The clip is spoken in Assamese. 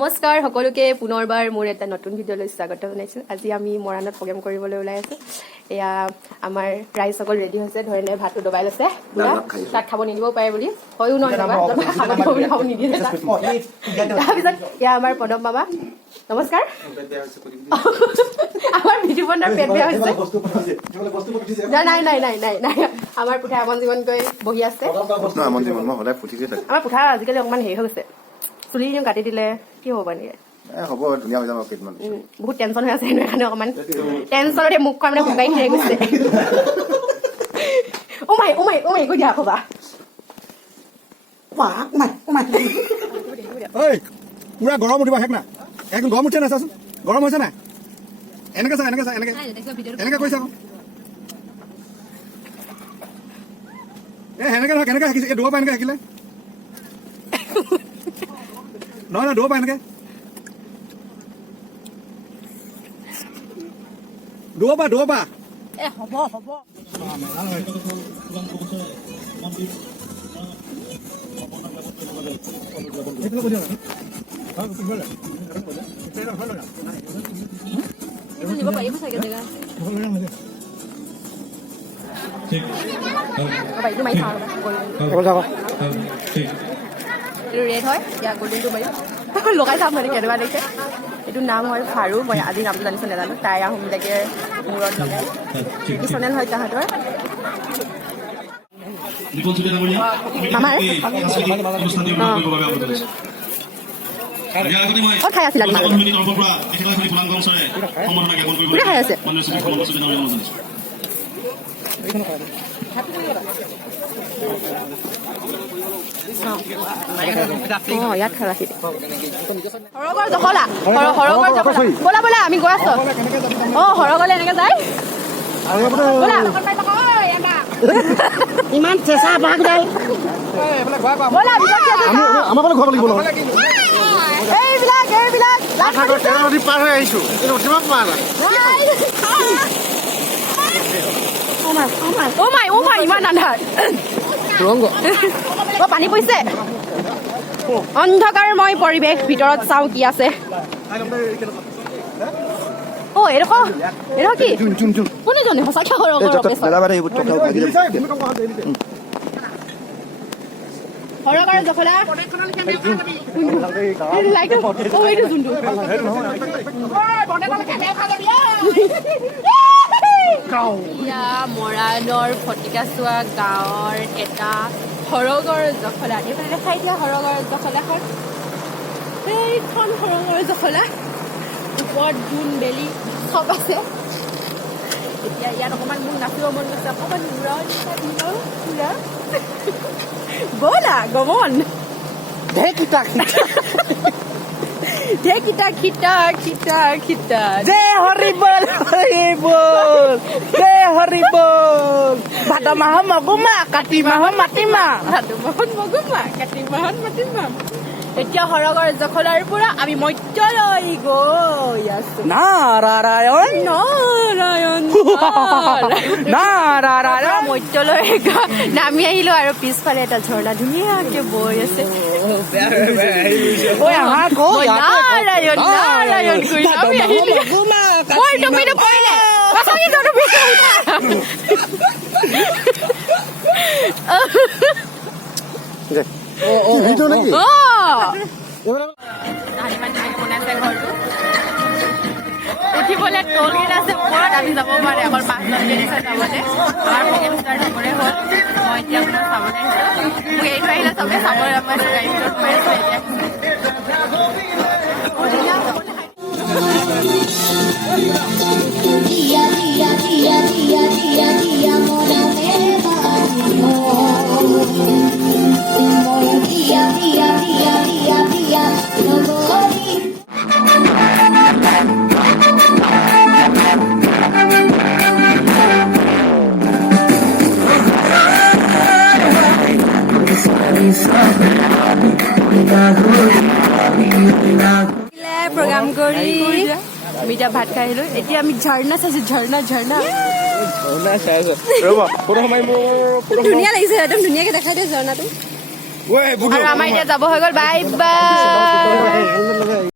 নমস্কাৰ সকলোকে পুনৰবাৰ মোৰ এটা নতুন ভিডিঅ'লৈ স্বাগত জনাইছোঁ। আজি আমি মৰাণত প্ৰগ্ৰেম কৰিবলৈ ওলাই আছোঁ। এয়া আমাৰ ৰাইজসকল ৰেডি হৈছে, ধৰণে ভাতটো দবাই লৈছে। তাত খাব নিদিব পাৰে বুলি হয়ো নহয় খাব নিদিয়ে। তাৰপিছত এয়া আমাৰ প্ৰণৱ মামা, নমস্কাৰ। আমাৰ বিধু বন্ধৰ পেট বেয়া হৈছে। নাই নাই নাই নাই নাই আমাৰ পুঠা আমন জীৱন গৈ বহি আছে। আমাৰ পুঠা আজিকালি অকণমান হেৰি হৈ গৈছে, চুলি কাটি দিলে কি হ'ব নেকি? হ'ব ধুনীয়া হৈ যাব কেইদিনমান। বহুত টেনচন হৈ আছে সেইকাৰণে অকণমান টেনচনতে মুখখন মানে শুকাই খাই গৈছে। উমাই উমাই উমাই গৈ দিয়া কবা পুৰা গৰম উঠিব শেষ না, একদম গৰম উঠছে নাই চাচোন, গৰম হৈছে নাই? এনেকে চা এনেকে চা এনেকে এনেকে কৈছা সেনেকে নহয়, কেনেকে শিকিছে দৌৰ পৰা এনেকে শিকিলে নহয় নহয় দৌৰ পৰা এনেকে দৌৰ পৰা হ'ব হ'ব নিব পাৰিব চাগে জেগা এইটো মাৰি চাওঁ এইটো ৰেড হয়, ইয়াৰ গল্ডেনটো মাৰি লগাই চাম মানে কেনেকুৱা দেখিছে। এইটো নাম হয় ফাৰু, মই আজি নামটো জানিছোঁ নাজানো। তাই আহোমলৈকে মূৰত লগাই চেনেল হয় তাহাঁতৰ আমাৰ খাই আছিলা খাই আছে ইয়াত ৰাখি সৰগৰ জখলা বলা বলা আমি গৈ আছো। সৰগলে এনেকে যায় ইমান চেঁচা বাঘডাল আমাৰ ঘৰ লাগিব পাৰ হৈ আহিছো উঠিব পৰা নাই। ইমান আন্ধাৰ পানী পৰিছে, অন্ধকাৰময় পৰিৱেশ, ভিতৰত চাওঁ কি আছে। এইডোখৰ কি কোনে জানে সঁচাকে সৰকাৰ জখলা মৰাণৰ ফটিকাচোৱা গাঁৱৰ এটা সৰগৰ জখলা। এইফালে দেখাই দিয়া সৰগৰ জখলাখন, সেইখন সৰগৰ জখলা, ওপৰত জোন বেলি চব আছে। এতিয়া ইয়াত অকণমান মোক নাচিব মন গৈছে, অকণমান ব'লা গমন ঢেকিটা খিটা জয় হৰি বল হৰি বল জয় হৰি বল। ভাদ মাহ মগুমা, কাতি মাহ মাটিমা, ভাদ মাহত মগুমা, কাতি মাহত মাটিমা। এতিয়া সৰগৰ জখলাৰ পৰা আমি মধ্যলৈ গৈ আছো। নাৰায়ণ নাৰায়ণ নাৰায়ণ মধ্যলৈ নামি আহিলো আৰু পিছফালে এটা ঝৰ্ণা ধুনীয়াকে বৈ আছে। নাৰায়ণ নাৰায়ণ কৰি আমি আহিলো। মোৰ টুপিটো পৰিলে উঠিবলৈ টোল গেট আছে ওপৰত, আমি যাব পাৰে অকল 5 মিনিট যাবলৈ। আমাৰ প্ৰগ্ৰেম ষ্টাৰ্ট হ'বৰে হ'ল। মই এতিয়া আপোনাৰ চাবলৈ আহিছোঁ, মোক এৰি থৈ আহিলে চবে চাবলৈ আমাৰ গাড়ী ভিতৰত সোমাই আছোঁ। প্ৰগ্ৰাম কৰি আমি এতিয়া ভাত খাই আহিলো। এতিয়া আমি ঝৰ্ণা চাইছো, ঝৰ্ণা ধুনীয়া লাগিছে, একদম ধুনীয়াকে দেখাই দিয়ে ঝৰ্ণাটো। আৰু আমাৰ এতিয়া যাব হৈ গ'ল, বাই বাই।